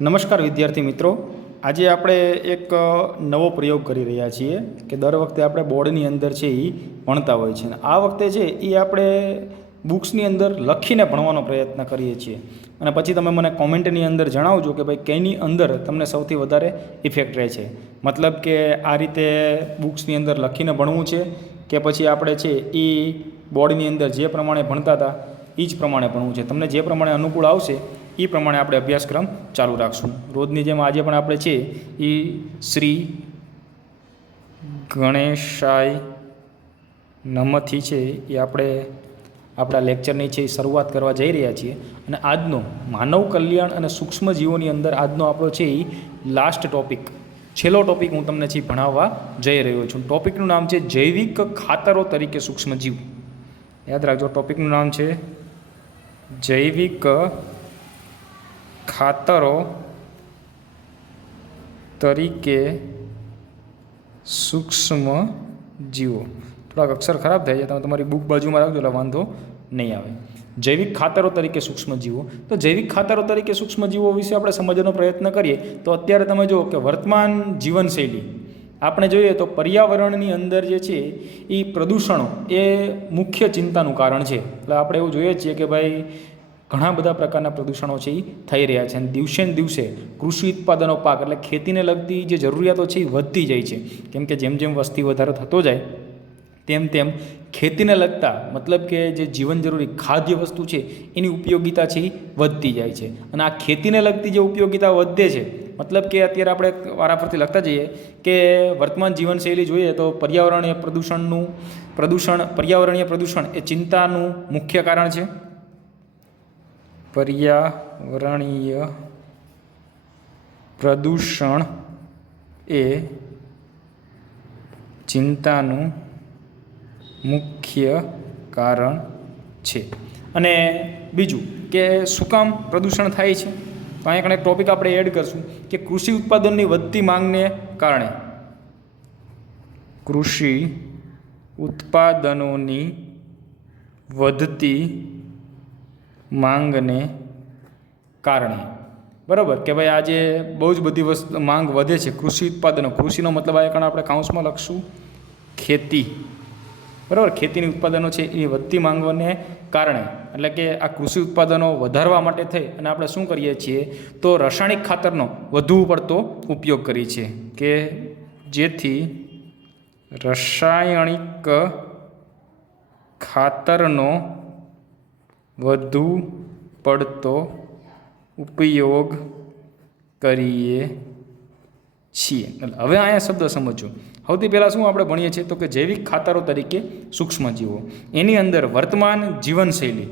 નમસ્કાર વિદ્યાર્થી મિત્રો, આજે આપણે એક નવો પ્રયોગ કરી રહ્યા છીએ કે દર વખતે આપણે બોર્ડની અંદર છે એ ભણતા હોય છે. અને આ વખતે છે એ આપણે બુક્સની અંદર લખીને ભણવાનો પ્રયત્ન કરીએ છીએ. અને પછી તમે મને કોમેન્ટની અંદર જણાવજો કે ભાઈ કેની અંદર તમને સૌથી વધારે ઇફેક્ટ રહે છે. મતલબ કે આ રીતે બુક્સની અંદર લખીને ભણવું છે કે પછી આપણે છે એ બોર્ડની અંદર જે પ્રમાણે ભણતા હતા એ જ પ્રમાણે ભણવું છે. તમને જે પ્રમાણે અનુકૂળ આવશે એ પ્રમાણે આપણે અભ્યાસક્રમ ચાલુ રાખશું. રોજની જેમ આજે પણ આપણે છે એ શ્રી ગણેશાય નમથી છે એ આપણે આપણા લેક્ચરની છે એ શરૂઆત કરવા જઈ રહ્યા છીએ. અને આજનો માનવ કલ્યાણ અને સૂક્ષ્મજીવોની અંદર આજનો આપણો છે એ લાસ્ટ ટૉપિક, છેલ્લો ટૉપિક હું તમને છે ભણાવવા જઈ રહ્યો છું. ટૉપિકનું નામ છે જૈવિક ખાતરો તરીકે સૂક્ષ્મજીવ. યાદ રાખજો, ટૉપિકનું નામ છે જૈવિક ખાતરો તરીકે સૂક્ષ્મ જીવો. થોડાક અક્ષર ખરાબ થાય છે, તમે તમારી બુક બાજુમાં રાખજો એટલે વાંધો નહીં આવે. જૈવિક ખાતરો તરીકે સૂક્ષ્મજીવો. તો જૈવિક ખાતરો તરીકે સૂક્ષ્મજીવો વિશે આપણે સમજવાનો પ્રયત્ન કરીએ તો અત્યારે તમે જુઓ કે વર્તમાન જીવનશૈલી આપણે જોઈએ તો પર્યાવરણની અંદર જે છે એ પ્રદૂષણો એ મુખ્ય ચિંતાનું કારણ છે. એટલે આપણે એવું જોઈએ છીએ કે ભાઈ ઘણા બધા પ્રકારના પ્રદૂષણો છે એ થઈ રહ્યા છે. અને દિવસે ને દિવસે કૃષિ ઉત્પાદનો પાક એટલે ખેતીને લગતી જે જરૂરિયાતો છે એ વધતી જાય છે. કેમ કે જેમ જેમ વસ્તી વધારો થતો જાય તેમ તેમ ખેતીને લગતા મતલબ કે જે જીવન જરૂરી ખાદ્ય વસ્તુ છે એની ઉપયોગિતા છે એ વધતી જાય છે. અને આ ખેતીને લગતી જે ઉપયોગિતા વધે છે, મતલબ કે અત્યારે આપણે વારાફરતી લખતા જઈએ કે વર્તમાન જીવનશૈલી જોઈએ તો પર્યાવરણીય પ્રદૂષણ એ ચિંતાનું મુખ્ય કારણ છે. પર્યાવરણીય પ્રદૂષણ એ ચિંતાનું મુખ્ય કારણ છે. અને બીજું કે શું કામ પ્રદૂષણ થાય છે, તો અહીંયા કણે ટોપિક આપણે એડ કરશું કે કૃષિ ઉત્પાદનની વધતી માંગને કારણે. કૃષિ ઉત્પાદનોની વધતી માંગને કારણે. બરાબર કે ભાઈ આજે બહુ જ બધી માંગ વધે છે. કૃષિ ઉત્પાદનો, કૃષિનો મતલબ આ કારણ આપણે કાઉન્સમાં લખશું ખેતી. બરાબર, ખેતીની ઉત્પાદનો છે એ વધતી માંગને કારણે. એટલે કે આ કૃષિ ઉત્પાદનો વધારવા માટે થઈ અને આપણે શું કરીએ છીએ તો રાસાયણિક ખાતરનો વધુ પડતો ઉપયોગ કરીએ છીએ કે જેથી રાસાયણિક ખાતરનો વધુ પડતો ઉપયોગ કરીએ છીએ. હવે અહીંયા શબ્દ સમજો. સૌથી પહેલાં શું આપણે ભણીએ છીએ તો કે જૈવિક ખાતરો તરીકે સૂક્ષ્મજીવો. એની અંદર વર્તમાન જીવનશૈલી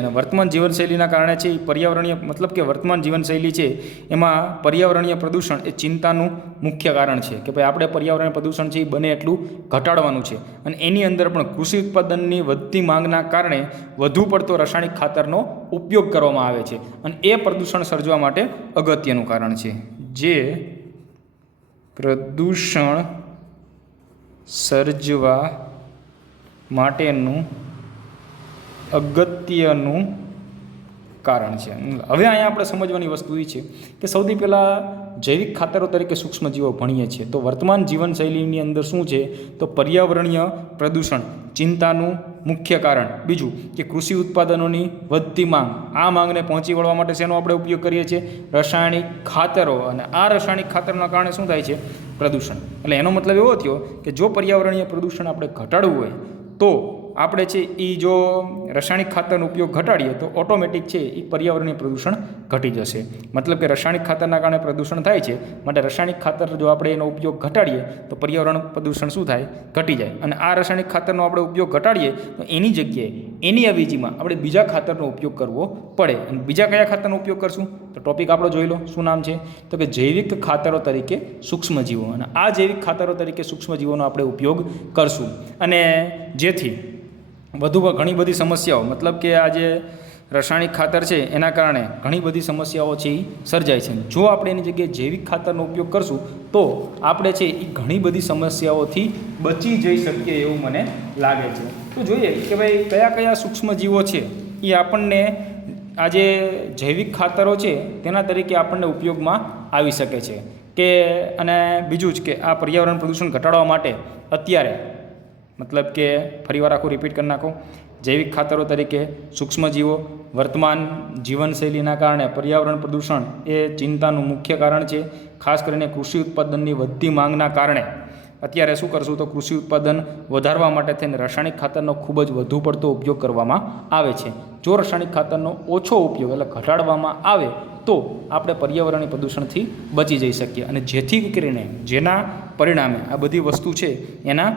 અને વર્તમાન જીવનશૈલીના કારણે છે એ પર્યાવરણીય મતલબ કે વર્તમાન જીવનશૈલી છે એમાં પર્યાવરણીય પ્રદૂષણ એ ચિંતાનું મુખ્ય કારણ છે કે ભાઈ આપણે પર્યાવરણીય પ્રદૂષણ છે એ બને એટલું ઘટાડવાનું છે. અને એની અંદર પણ કૃષિ ઉત્પાદનની વધતી માંગના કારણે વધુ પડતો રાસાયણિક ખાતરનો ઉપયોગ કરવામાં આવે છે અને એ પ્રદૂષણ સર્જવા માટે અગત્યનું કારણ છે. જે પ્રદૂષણ સર્જવા માટેનું અગત્યનું કારણ છે. હવે અહીંયા આપણે સમજવાની વસ્તુ એ છે કે સૌથી પહેલાં જૈવિક ખાતરો તરીકે સૂક્ષ્મજીવો ભણીએ છીએ તો વર્તમાન જીવનશૈલીની અંદર શું છે તો પર્યાવરણીય પ્રદૂષણ ચિંતાનું મુખ્ય કારણ. બીજું કે કૃષિ ઉત્પાદનોની વધતી માંગ, આ માંગને પહોંચી વળવા માટે શેનો આપણે ઉપયોગ કરીએ છીએ રાસાયણિક ખાતરો. અને આ રાસાયણિક ખાતરના કારણે શું થાય છે પ્રદૂષણ. એટલે એનો મતલબ એવો થયો કે જો પર્યાવરણીય પ્રદૂષણ આપણે ઘટાડવું હોય તો આપણે છે એ જો રાસાયણિક ખાતરનો ઉપયોગ ઘટાડીએ તો ઓટોમેટિક છે એ પર્યાવરણીય પ્રદૂષણ ઘટી જશે. મતલબ કે રાસાયણિક ખાતરના કારણે પ્રદૂષણ થાય છે, માટે રાસાયણિક ખાતર જો આપણે એનો ઉપયોગ ઘટાડીએ તો પર્યાવરણ પ્રદૂષણ શું થાય ઘટી જાય. અને આ રાસાયણિક ખાતરનો આપણે ઉપયોગ ઘટાડીએ તો એની જગ્યાએ એની અવેજીમાં આપણે બીજા ખાતરનો ઉપયોગ કરવો પડે. અને બીજા કયા ખાતરનો ઉપયોગ કરશું તો ટોપિક આપણો જોઈ લો. શું નામ છે તો કે જૈવિક ખાતરો તરીકે સૂક્ષ્મજીવો. અને આ જૈવિક ખાતરો તરીકે સૂક્ષ્મજીવોનો આપણે ઉપયોગ કરશું અને જેથી વધુ ઘણી બધી સમસ્યાઓ મતલબ કે આજે રાસાયણિક ખાતર છે એના કારણે ઘણી બધી સમસ્યાઓ છે એ સર્જાય છે. જો આપણે એની જગ્યાએ જૈવિક ખાતરનો ઉપયોગ કરશું તો આપણે છે એ ઘણી બધી સમસ્યાઓથી બચી જઈ શકીએ એવું મને લાગે છે. તો જોઈએ કે ભાઈ કયા કયા સૂક્ષ્મજીવો છે એ આપણને આ જે જૈવિક ખાતરો છે તેના તરીકે આપણને ઉપયોગમાં આવી શકે છે. કે અને બીજું જ કે આ પર્યાવરણ પ્રદૂષણ ઘટાડવા માટે અત્યારે મતલબ કે ફરીવાર આખું રિપીટ કરી નાખો. જૈવિક ખાતરો તરીકે સૂક્ષ્મજીવો વર્તમાન જીવનશૈલીના કારણે પર્યાવરણ પ્રદૂષણ એ ચિંતાનું મુખ્ય કારણ છે. ખાસ કરીને કૃષિ ઉત્પાદનની વધતી માંગના કારણે અત્યારે શું કરશું તો કૃષિ ઉત્પાદન વધારવા માટે થઈને રાસાયણિક ખાતરનો ખૂબ જ વધુ પડતો ઉપયોગ કરવામાં આવે છે. જો રાસાયણિક ખાતરનો ઓછો ઉપયોગ એટલે ઘટાડવામાં આવે તો આપણે પર્યાવરણીય પ્રદૂષણથી બચી જઈ શકીએ. અને જેથી કરીને જેના પરિણામે આ બધી વસ્તુ છે એના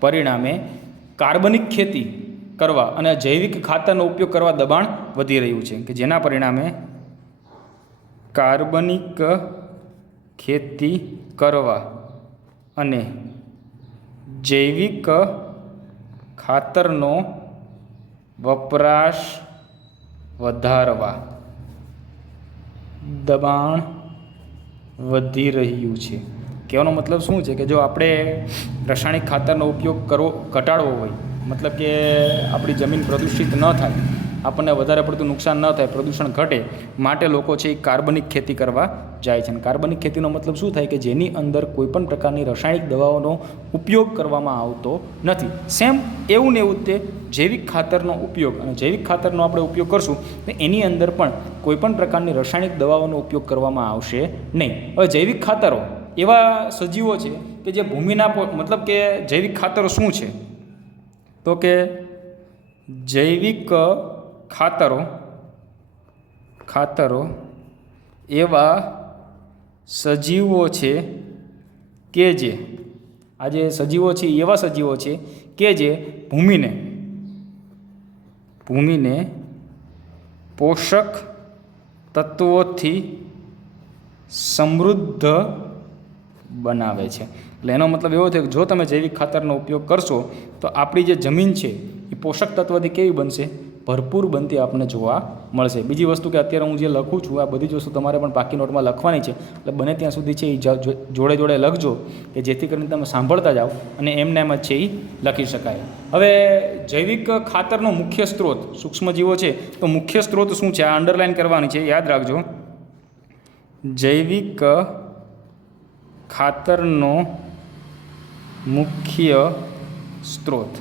પરિણામે કાર્બનિક ખેતી કરવા અને જૈવિક ખાતરનો ઉપયોગ કરવા દબાણ વધી રહ્યું છે. કે જેના પરિણામે કાર્બનિક ખેતી કરવા અને જૈવિક ખાતરનો વપરાશ વધારવા દબાણ વધી રહ્યું છે. કહેવાનો મતલબ શું છે કે જો આપણે રાસાયણિક ખાતરનો ઉપયોગ ઘટાડવો હોય મતલબ કે આપણી જમીન પ્રદૂષિત ન થાય, આપણને વધારે પડતું નુકસાન ન થાય, પ્રદૂષણ ઘટે માટે લોકો છે એ કાર્બનિક ખેતી કરવા જાય છે. અને કાર્બનિક ખેતીનો મતલબ શું થાય કે જેની અંદર કોઈપણ પ્રકારની રાસાયણિક દવાઓનો ઉપયોગ કરવામાં આવતો નથી. સેમ એવું ને એવું તે જૈવિક ખાતરનો ઉપયોગ અને જૈવિક ખાતરનો આપણે ઉપયોગ કરશું તો એની અંદર પણ કોઈપણ પ્રકારની રાસાયણિક દવાઓનો ઉપયોગ કરવામાં આવશે નહીં. હવે જૈવિક ખાતરો એવા સજીવો છે કે જે ભૂમિના મતલબ કે જૈવિક ખાતરો શું છે તો કે જૈવિક ખાતરો એવા સજીવો છે કે જે આ જે સજીવો છે એવા સજીવો છે કે જે ભૂમિને પોષક તત્વોથી સમૃદ્ધ બનાવે છે. એટલે એનો મતલબ એવો છે કે જો તમે જૈવિક ખાતરનો ઉપયોગ કરશો તો આપણી જે જમીન છે એ પોષક તત્વથી કેવી બનશે? ભરપૂર બનતી આપણને જોવા મળશે. બીજી વસ્તુ કે અત્યારે હું જે લખું છું આ બધી જ વસ્તુ તમારે પણ પાકી નોટમાં લખવાની છે. એટલે બને ત્યાં સુધી છે એ જોડે જોડે લખજો કે જેથી કરીને તમે સાંભળતા જાઓ અને એમને એમ જ છે એ લખી શકાય. હવે જૈવિક ખાતરનો મુખ્ય સ્ત્રોત સૂક્ષ્મજીવો છે તો મુખ્ય સ્ત્રોત શું છે આ અંડરલાઇન કરવાની છે, યાદ રાખજો. જૈવિક ખાતરનો મુખ્ય સ્ત્રોત.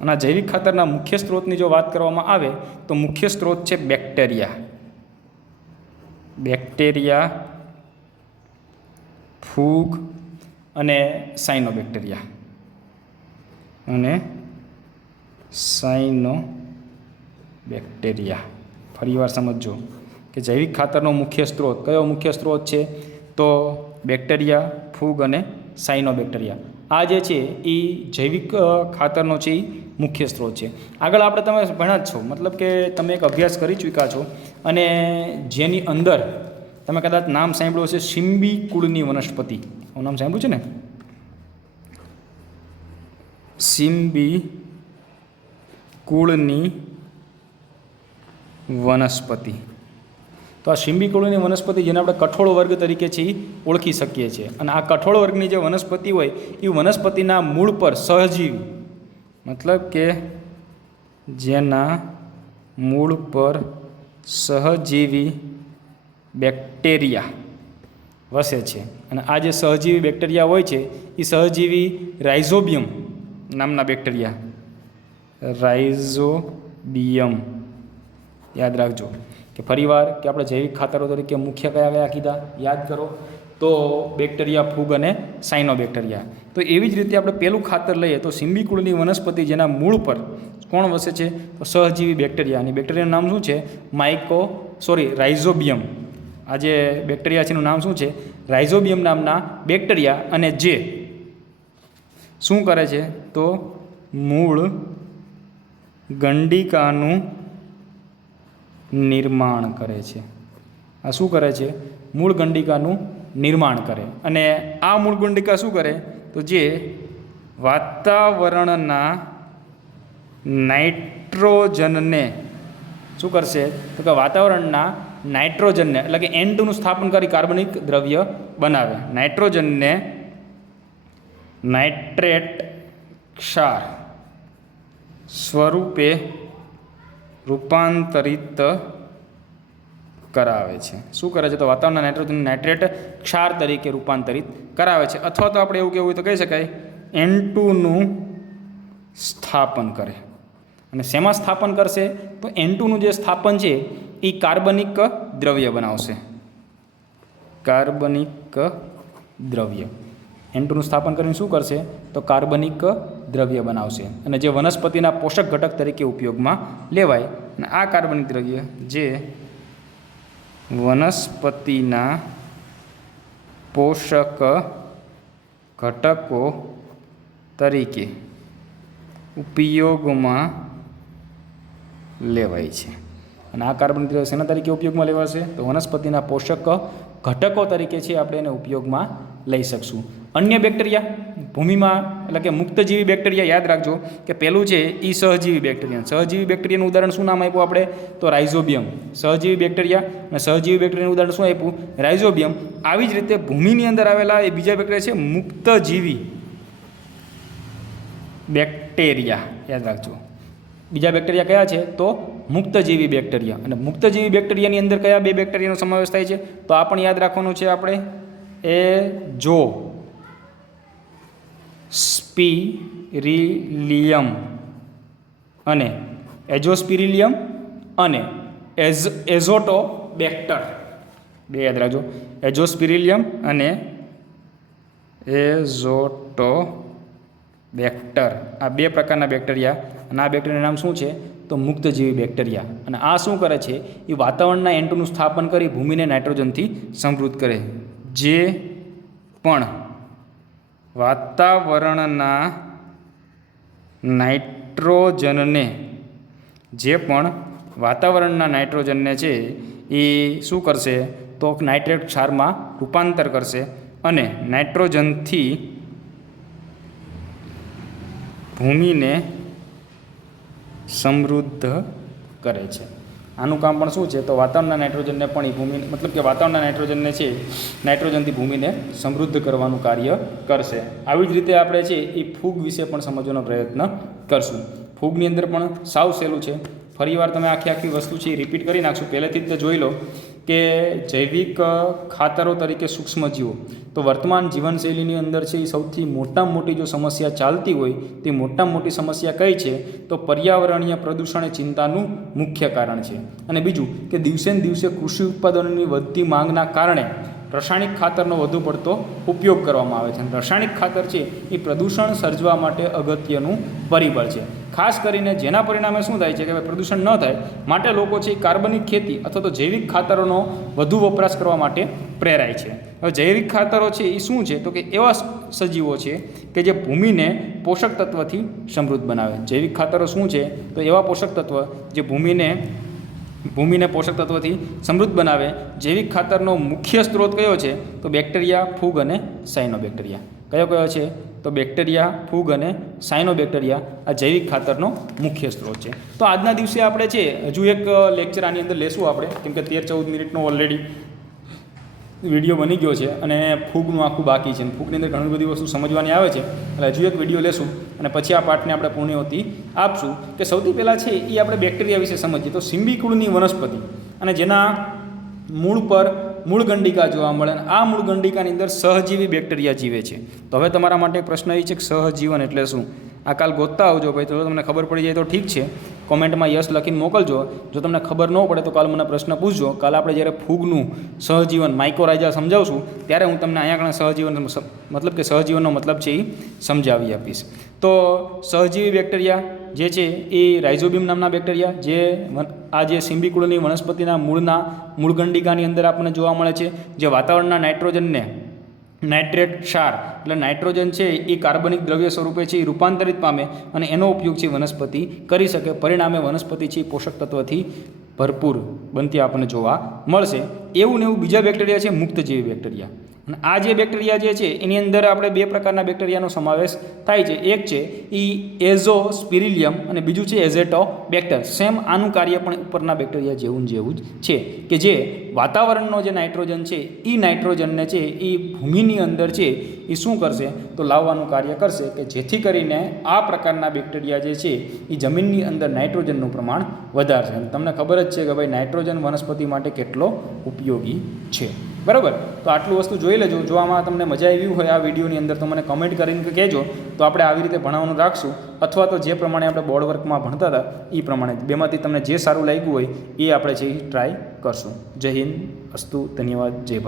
અને આ જૈવિક ખાતરના મુખ્ય સ્ત્રોતની જો વાત કરવામાં આવે તો મુખ્ય સ્ત્રોત છે બેક્ટેરિયા, ફૂગ અને સાયનોબેક્ટેરિયા. ફરીવાર સમજો કે જૈવિક ખાતરનો મુખ્ય સ્ત્રોત કયો મુખ્ય સ્ત્રોત છે તો બેક્ટેરિયા, ફૂગ અને સાયનોબેક્ટેરિયા. આ જે છે એ જૈવિક ખાતરનો છે એ મુખ્ય સ્ત્રોત છે. આગળ આપણે તમે ભણ્યા જ છો મતલબ કે તમે એક અભ્યાસ કરી ચૂક્યા છો અને જેની અંદર તમે કદાચ નામ સાંભળ્યું હશે સિમ્બી કુળની વનસ્પતિ. હું નામ સાંભળ્યું છે ને સિમ્બી કુળની વનસ્પતિ. તો આ સિમ્બી કુળની વનસ્પતિ જેને આપણે કઠોળ વર્ગ તરીકે છે એ ઓળખી શકીએ છીએ. અને આ કઠોળ વર્ગની જે વનસ્પતિ હોય એ વનસ્પતિના મૂળ પર સહજીવી મતલબ કે જેના મૂળ પર સહજીવી બેક્ટેરિયા વસે છે. અને આ જે સહજીવી બેક્ટેરિયા હોય છે એ સહજીવી રાઇઝોબિયમ નામના બેક્ટેરિયા, રાઇઝોબિયમ યાદ રાખજો. કે ફરીવાર કે આપણે જૈવિક ખાતરો તરીકે મુખ્ય કયા કયા કીધા યાદ કરો તો બેક્ટેરિયા, ફૂગ અને સાયનોબેક્ટેરિયા. તો એવી જ રીતે આપણે પેલું ખાતર લઈએ તો સિમ્બી કુળની વનસ્પતિ જેના મૂળ પર કોણ વસે છે તો સહજીવી બેક્ટેરિયા. અને બેક્ટેરિયાનું નામ શું છે રાઇઝોબિયમ. આ જે બેક્ટેરિયા છે એનું નામ શું છે રાઇઝોબિયમ નામના બેક્ટેરિયા. અને જે શું કરે છે તો મૂળ ગંડિકાનું નિર્માણ કરે છે. આ શું કરે છે મૂળ ગંડિકાનું નિર્માણ કરે. અને આ મૂળ ગંડિકા શું કરે તો જે વાતાવરણના નાઇટ્રોજનને શું કરશે તો કે વાતાવરણના નાઇટ્રોજનને એટલે કે N2નું સ્થાપન કરી કાર્બનિક દ્રવ્ય બનાવે. નાઇટ્રોજનને નાઇટ્રેટ ક્ષાર સ્વરૂપે રૂપાંતરિત કરાવે છે. શું કરે છે તો વાતાવરણના નાઇટ્રોજન નાઇટ્રેટ ક્ષાર તરીકે રૂપાંતરિત કરાવે છે. અથવા તો આપણે એવું કહેવું હોય તો કહી શકાય N2નું સ્થાપન કરે. અને શેમાં સ્થાપન કરશે તો N2નું જે સ્થાપન છે એ કાર્બનિક દ્રવ્ય બનાવશે. કાર્બનિક દ્રવ્ય N2નું સ્થાપન કરીને શું કરશે તો કાર્બનિક દ્રવ્ય બનાવશે અને જે વનસ્પતિના પોષક ઘટક તરીકે ઉપયોગમાં લેવાય. અને આ કાર્બનિક દ્રવ્ય જે વનસ્પતિના પોષક ઘટકો તરીકે ઉપયોગમાં લેવાય છે. અને આ કાર્બનિક દ્રવ્ય શેના તરીકે ઉપયોગમાં લેવાશે તો વનસ્પતિના પોષક ઘટકો તરીકે છે આપણે એને ઉપયોગમાં લઈ શકશું. અન્ય બેક્ટેરિયા ભૂમિમાં એટલે કે મુક્તજીવી બેક્ટેરિયા યાદ રાખજો કે પહેલું છે એ સહજીવી બેક્ટેરિયા. સહજીવી બેક્ટેરિયાનું ઉદાહરણ શું નામ આપ્યું આપણે તો રાઇઝોબિયમ. સહજીવી બેક્ટેરિયા અને સહજીવી બેક્ટેરિયાનું ઉદાહરણ શું આપ્યું રાઇઝોબિયમ. આવી જ રીતે ભૂમિની અંદર આવેલા એ બીજા બેક્ટેરિયા છે મુક્તજીવી બેક્ટેરિયા યાદ રાખજો. બીજા બેક્ટેરિયા કયા છે તો મુક્તજીવી બેક્ટેરિયા. અને મુક્તજીવી બેક્ટેરિયાની અંદર કયા બે બેક્ટેરિયાનો સમાવેશ થાય છે તો આ પણ યાદ રાખવાનું છે આપણે એઝોસ્પિરિલિયમ અને એઝોસ્પિરિલિયમ અને એઝોટોબેક્ટર. બે યાદ રાખજો એઝોસ્પિરિલિયમ અને એઝોટોબેક્ટર. આ બે પ્રકારના બેક્ટેરિયા અને આ બેક્ટેરિયાનું નામ શું છે તો મુક્તજીવી બેક્ટેરિયા. અને આ શું કરે છે એ વાતાવરણના N2નું સ્થાપન કરી ભૂમિને નાઇટ્રોજનથી સમૃદ્ધ કરે. જે પણ વાતાવરણના નાઇટ્રોજનને છે એ શું કરશે તો નાઇટ્રેટ ક્ષારમાં રૂપાંતર કરશે અને નાઇટ્રોજનથી ભૂમિને સમૃદ્ધ કરે છે. આનું કામ પણ શું છે તો વાતાવરણના નાઇટ્રોજનને પણ એ ભૂમિ મતલબ કે વાતાવરણના નાઇટ્રોજનને છે નાઇટ્રોજનથી ભૂમિને સમૃદ્ધ કરવાનું કાર્ય કરશે. આવી જ રીતે આપણે છે એ ફૂગ વિશે પણ સમજવાનો પ્રયત્ન કરશું. ફૂગની અંદર પણ સાવ સહેલું છે. ફરીવાર તમે આખી વસ્તુ છે એ રિપીટ કરી નાખશું. પહેલેથી જ જોઈ લો કે જૈવિક ખાતરો તરીકે સૂક્ષ્મજીવો તો વર્તમાન જીવનશૈલીની અંદર છે એ સૌથી મોટામાં મોટી જો સમસ્યા ચાલતી હોય તે મોટામાં મોટી સમસ્યા કઈ છે તો પર્યાવરણીય પ્રદૂષણ એ ચિંતાનું મુખ્ય કારણ છે. અને બીજું કે દિવસે ને દિવસે કૃષિ ઉત્પાદનોની વધતી માંગના કારણે રાસાયણિક ખાતરનો વધુ પડતો ઉપયોગ કરવામાં આવે છે. અને રાસાયણિક ખાતર છે એ પ્રદૂષણ સર્જવા માટે અગત્યનું પરિબળ છે. ખાસ કરીને જેના પરિણામે શું થાય છે કે પ્રદૂષણ ન થાય માટે લોકો છે કાર્બનિક ખેતી અથવા તો જૈવિક ખાતરોનો વધુ વપરાશ કરવા માટે પ્રેરાય છે. હવે જૈવિક ખાતરો છે એ શું છે તો કે એવા સજીવો છે કે જે ભૂમિને પોષક તત્વથી સમૃદ્ધ બનાવે. જૈવિક ખાતરો શું છે તો એવા પોષક તત્વ જે ભૂમિને પોષક તત્વથી સમૃદ્ધ બનાવે. જૈવિક ખાતરનો મુખ્ય સ્ત્રોત કયો છે તો બેક્ટેરિયા, ફૂગ અને સાયનોબેક્ટેરિયા. કયો છે તો બેક્ટેરિયા, ફૂગ અને સાયનોબેક્ટેરિયા આ જૈવિક ખાતરનો મુખ્ય સ્ત્રોત છે. તો આજના દિવસે આપણે છે હજુ એક લેક્ચર આની અંદર લેશું આપણે કેમ કે 13-14 મિનિટનો ઓલરેડી વિડીયો બની ગયો છે અને ફૂગનું આખું બાકી છે. ફૂગની અંદર ઘણી બધી વસ્તુ સમજવાની આવે છે એટલે હજુ એક વિડીયો લેશું અને પછી આ પાઠને આપણે પૂર્ણવતી આપશું. કે સૌથી પહેલાં છે એ આપણે બેક્ટેરિયા વિશે સમજીએ તો સિમ્બિકુળની વનસ્પતિ અને જેના મૂળ પર મૂળગંડિકા જોવા મળે અને આ મૂળગંડિકાની અંદર સહજીવી બેક્ટેરિયા જીવે છે. તો હવે તમારા માટે પ્રશ્ન એ છે કે સહજીવન એટલે શું? આ કાલ ગોતતા આવજો ભાઈ. તો તમને ખબર પડી જાય તો ઠીક છે, કોમેન્ટમાં યસ લખીને મોકલજો. જો તમને ખબર ન પડે તો કાલ મને પ્રશ્ન પૂછજો. કાલે આપણે જ્યારે ફૂગનું સહજીવન માઇકોરાઇઝા સમજાવશું ત્યારે હું તમને અહીંયા આગળ સહજીવન મતલબ કે સહજીવનનો મતલબ છે એ સમજાવી આપીશ. તો સહજીવી બેક્ટેરિયા જે છે એ રાઇઝોબિયમ નામના બેક્ટેરિયા જે આ જે સિમ્બિકુળની વનસ્પતિના મૂળગંડિકાની અંદર આપણને જોવા મળે છે. જે વાતાવરણના નાઇટ્રોજનને નાઇટ્રેટ ક્ષાર એટલે નાઇટ્રોજન છે એ કાર્બનિક દ્રવ્ય સ્વરૂપે છે એ રૂપાંતરિત પામે અને એનો ઉપયોગ છે વનસ્પતિ કરી શકે. પરિણામે વનસ્પતિ છે પોષક તત્વથી ભરપૂર બનતી આપણને જોવા મળશે. એવું ને એવું બીજા બેક્ટેરિયા છે મુક્તજીવી બેક્ટેરિયા. અને આ જે બેક્ટેરિયા જે છે એની અંદર આપણે બે પ્રકારના બેક્ટેરિયાનો સમાવેશ થાય છે. એક છે એ એઝોસ્પિરિલિયમ અને બીજું છે એઝેટોબેક્ટર. સેમ આનું કાર્ય પણ ઉપરના બેક્ટેરિયા જેવું જ છે કે જે વાતાવરણનો જે નાઇટ્રોજન છે એ નાઇટ્રોજનને છે એ ભૂમિની અંદર છે એ શું કરશે તો લાવવાનું કાર્ય કરશે કે જેથી કરીને આ પ્રકારના બેક્ટેરિયા જે છે એ જમીનની અંદર નાઇટ્રોજનનું પ્રમાણ વધારશે. અને તમને ખબર જ છે કે ભાઈ નાઇટ્રોજન વનસ્પતિ માટે કેટલો ઉપયોગી છે. બરાબર, તો આટલું વસ્તુ જોઈ લેજો. જો આમાં તમને મજા આવી હોય આ વિડીયોની અંદર તો મને કમેન્ટ કરીને કહેજો, તો આપણે આવી રીતે ભણાવવાનું રાખશું. અથવા તો જે પ્રમાણે આપણે બોર્ડ વર્કમાં ભણતા હતા એ પ્રમાણે બેમાંથી તમને જે સારું લાગ્યું હોય એ આપણે છે ટ્રાય કરશું. જય હિન્દ, અસ્તુ, ધન્યવાદ, જય ભારત.